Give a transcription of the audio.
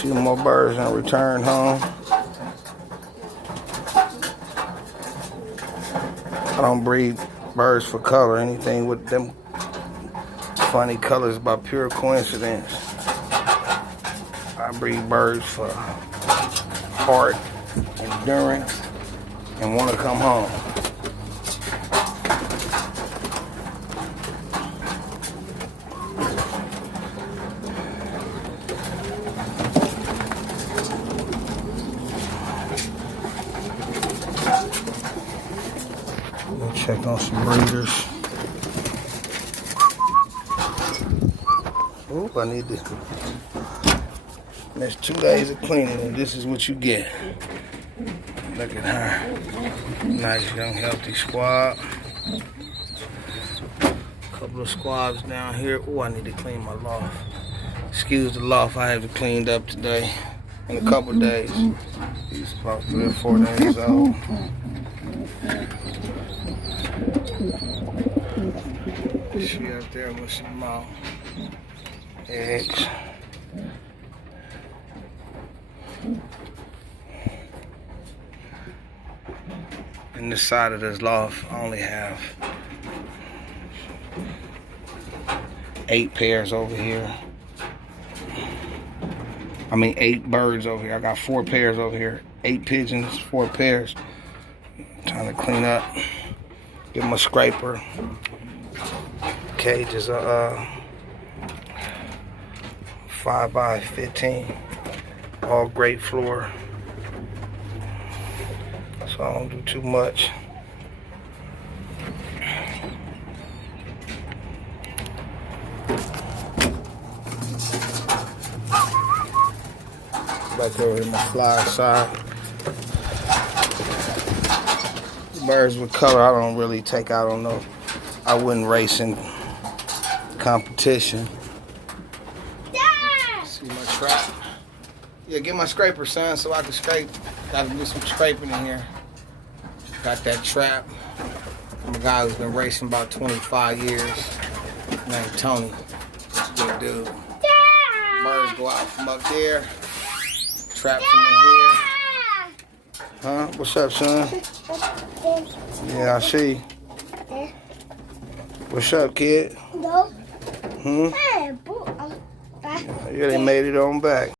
few more birds and return home. I don't breed birds for color. Anything with them funny colors by pure coincidence. I breed birds for heart, endurance, and want to come home. We'll check on some breeders. Oop, I need to. There's 2 days of cleaning, and this is what you get. Look at her. Nice young healthy squab. Couple of squabs down here. Oh, I need to clean my loft. Excuse the loft, I haven't cleaned up today in a couple days. He's about 3 or 4 days old. She up there with some eggs. In the side of this loft, I only have 8 pairs over here. I mean 8 birds over here. I got 4 pairs over here. 8 pigeons, 4 pairs. Trying to clean up. Get my scraper. Cage is a 5 by 15. All great floor. So I don't do too much. Back over in my fly side. Birds with color I don't really take out on no. I wouldn't race in competition. Dad! See my trap? Yeah, get my scraper, son, so I can scrape. Gotta do some scraping in here. Got that trap. I'm a guy who's been racing about 25 years. Named Tony. Good dude. Dad! Birds go out from up there. Trap from in here. Huh? What's up, son? Yeah, I see. What's up, kid? No. Yeah, they made it on back.